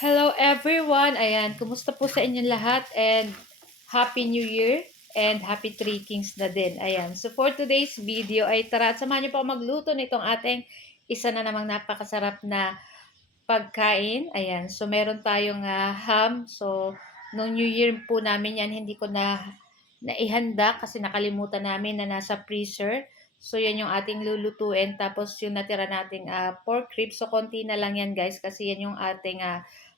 Hello everyone! Ayan, kumusta po sa inyong lahat and Happy New Year and Happy Three Kings na din. Ayan, so for today's video ay tara at samahan niyo po ako magluto nitong ating isa na namang napakasarap na pagkain. Ayan, so meron tayong ham. So, nung New Year po namin yan, hindi ko na naihanda kasi nakalimutan namin na nasa freezer. So, yan yung ating lulutuin. Tapos, yung natira nating pork ribs. So, konti na lang yan guys kasi yan yung ating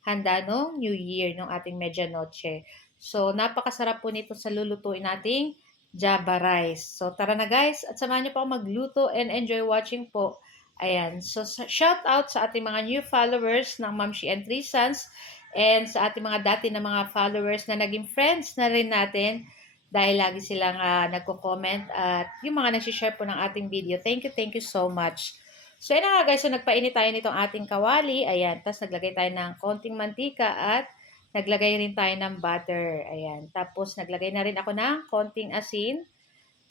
handa no New Year, nung ating medianoche. So, napakasarap po nito sa lulutuin nating Java rice. So, tara na guys at samahan niyo po ako magluto and enjoy watching po. Ayan. So, shout out sa ating mga new followers ng Mamshi and Three Sons and sa ating mga dati na mga followers na naging friends na rin natin dahil lagi silang nagko-comment at yung mga nag-share po ng ating video. Thank you so much. So, yun nga guys. So, nagpainit tayo nitong ating kawali. Ayan. Tapos, naglagay tayo ng konting mantika at naglagay rin tayo ng butter. Ayan. Tapos, naglagay na rin ako ng konting asin.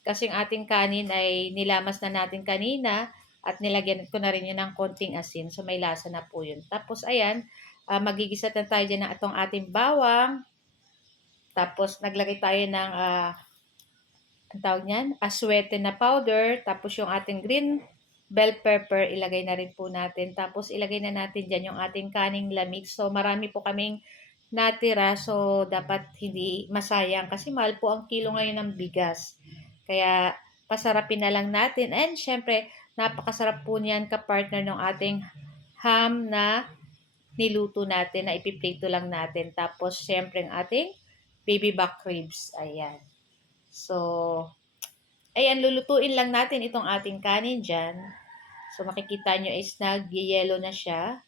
Kasi yung ating kanin ay nilamas na natin kanina at nilagyan ko na rin yun ng konting asin. So, may lasa na po yun. Tapos, ayan, magigisa na tayo dyan ng itong ating bawang. Tapos, naglagay tayo ng, ang tawag niyan, aswete na powder. Tapos, yung ating green bell pepper, ilagay na rin po natin. Tapos, ilagay na natin dyan yung ating kaning lamig. So, marami po kaming natira. So, dapat hindi masayang kasi mahal po ang kilo ngayon ng bigas. Kaya, pasarapin na lang natin. And, syempre, napakasarap po niyan ka-partner ng ating ham na niluto natin, na ipiprito lang natin. Tapos, syempre, ang ating baby back ribs. Ayan. So, ayan, lulutuin lang natin itong ating kanin dyan. So, makikita nyo is nag-yellow na siya.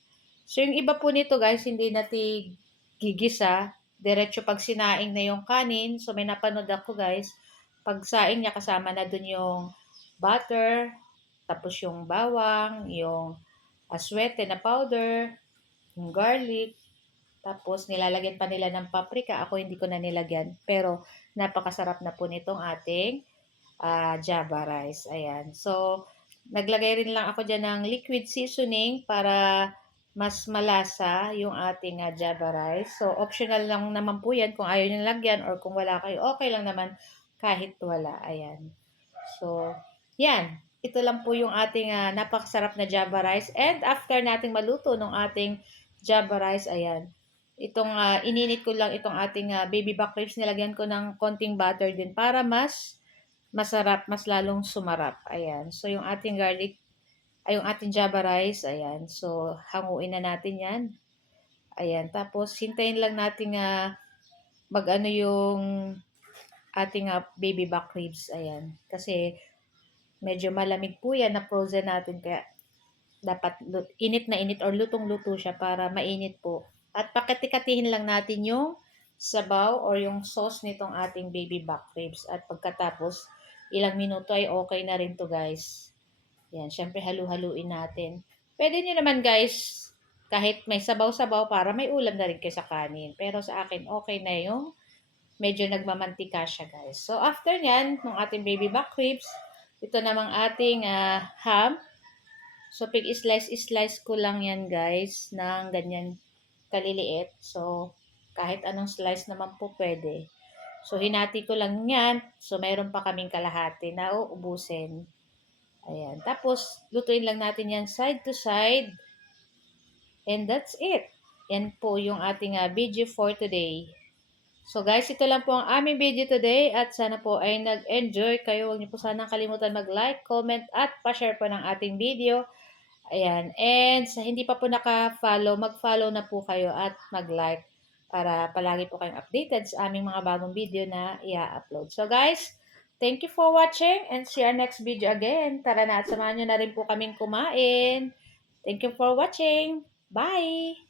So, yung iba po nito guys, hindi natin gigisa. Diretso pag sinaing na yung kanin. So, may napanood ako guys. Pag saing niya, kasama na dun yung butter, tapos yung bawang, yung aswete na powder, yung garlic, tapos nilalagyan pa nila ng paprika. Ako hindi ko na nilagyan. Pero, napakasarap na po nitong ating Java rice. Ayan. So, naglagay rin lang ako dyan ng liquid seasoning para mas malasa yung ating Java rice. So, optional lang naman po yan kung ayaw nyo lagyan or kung wala kayo, okay lang naman kahit wala. Ayan. So, yan. Ito lang po yung ating napakasarap na Java rice. And after nating maluto ng ating Java rice, ayan. Itong ininit ko lang itong ating baby back ribs. Nilagyan ko ng konting butter din para mas masarap, mas lalong sumarap. Ayan. So, yung ating garlic, ay yung ating Java rice, ayan. So, hanguin na natin yan. Ayan. Tapos, hintayin lang natin mag-ano yung ating baby back ribs. Ayan. Kasi, medyo malamig po yan na frozen natin. Kaya, dapat init na init or lutong-luto siya para mainit po. At pakatikatihin lang natin yung sabaw or yung sauce nitong ating baby back ribs. At pagkatapos, ilang minuto ay okay na rin to guys. Yan, syempre halu-haluin natin. Pwede nyo naman guys, kahit may sabaw-sabaw para may ulam na rin kayo sa kanin. Pero sa akin, okay na yung medyo nagmamantika siya guys. So after nyan, ng ating baby back ribs, ito namang ating ham. So pig-slice ko lang yan guys, ng ganyan kaliliit. So kahit anong slice naman po pwede. So hinati ko lang yan. So mayroon pa kaming kalahati na uubusin. Ayan. Tapos, lutuin lang natin yan side to side. And that's it. Yan po yung ating video for today. So guys, ito lang po ang aming video today at sana po ay nag-enjoy kayo. Huwag niyo po sanang kalimutan mag-like, comment at pa-share po ng ating video. Ayan. And sa hindi pa po naka-follow, mag-follow na po kayo at mag-like para palagi po kayong updated sa aming mga bagong video na i-upload. So guys, thank you for watching and see our next video again. Tara na at samahan nyo na rin po kaming kumain. Thank you for watching. Bye!